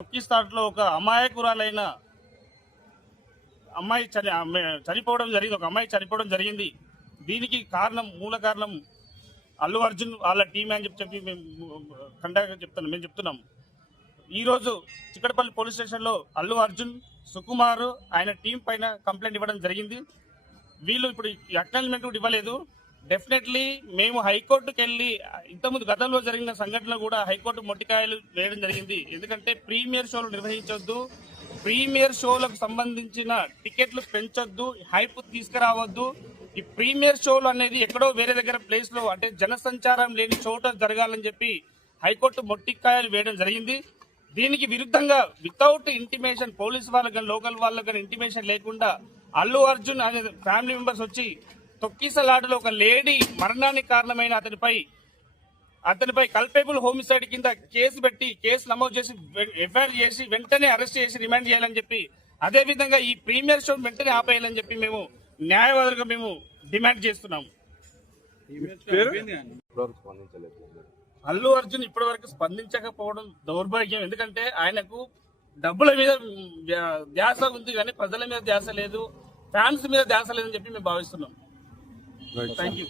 తొక్కిస్తాట్లో ఒక అమాయకురాలైన అమ్మాయి చనిపోవడం జరిగింది. ఒక అమ్మాయి చనిపోవడం జరిగింది. దీనికి మూల కారణం అల్లు అర్జున్ వాళ్ళ టీం అని చెప్పి మేము చెప్తున్నాం. ఈరోజు చిక్కడపల్లి పోలీస్ స్టేషన్లో అల్లు అర్జున్, సుకుమార్ ఆయన టీం పైన కంప్లైంట్ ఇవ్వడం జరిగింది. వీళ్ళు ఇప్పుడు అక్నాలజ్మెంట్ కూడా ఇవ్వలేదు. డెఫినెట్లీ మేము హైకోర్టుకు వెళ్ళి ఇంతకుముందు గతంలో జరిగిన సంఘటనలు కూడా హైకోర్టు మొట్టికాయలు వేయడం జరిగింది. ఎందుకంటే ప్రీమియర్ షోలు నిర్వహించొద్దు, ప్రీమియర్ షోలకు సంబంధించిన టికెట్లు పెంచొద్దు, హైప్ తీసుకురావద్దు. ఈ ప్రీమియర్ షోలు అనేది ఎక్కడో వేరే దగ్గర ప్లేస్ లో అంటే జనసంచారం లేని చోట జరగాలని చెప్పి హైకోర్టు మొట్టికాయలు వేయడం జరిగింది. దీనికి విరుద్ధంగా వితౌట్ ఇంటిమేషన్ పోలీస్ వాళ్ళకి కానీ లోకల్ వాళ్ళకి కానీ ఇంటిమేషన్ లేకుండా అల్లు అర్జున్ అనే ఫ్యామిలీ మెంబర్స్ వచ్చి తొక్కిసలాటలో ఒక లేడీ మరణానికి కారణమైన అతనిపై కల్పేబుల్ హోమిసైడ్ కింద కేసు నమోదు చేసి ఎఫ్ఐఆర్ చేసి వెంటనే అరెస్ట్ చేసి రిమాండ్ చేయాలని చెప్పి, అదే విధంగా ఈ ప్రీమియర్ షో వెంటనే ఆపేయాలని చెప్పి మేము న్యాయవాదులుగా మేము డిమాండ్ చేస్తున్నాము. అల్లు అర్జున్ ఇప్పటి వరకు స్పందించకపోవడం దౌర్భాగ్యం. ఎందుకంటే ఆయనకు డబ్బుల మీద ధ్యాస ఉంది కానీ ప్రజల మీద ధ్యాస లేదు, ఫ్యాన్స్ మీద ధ్యాస లేదని చెప్పి మేము భావిస్తున్నాం. Thank you.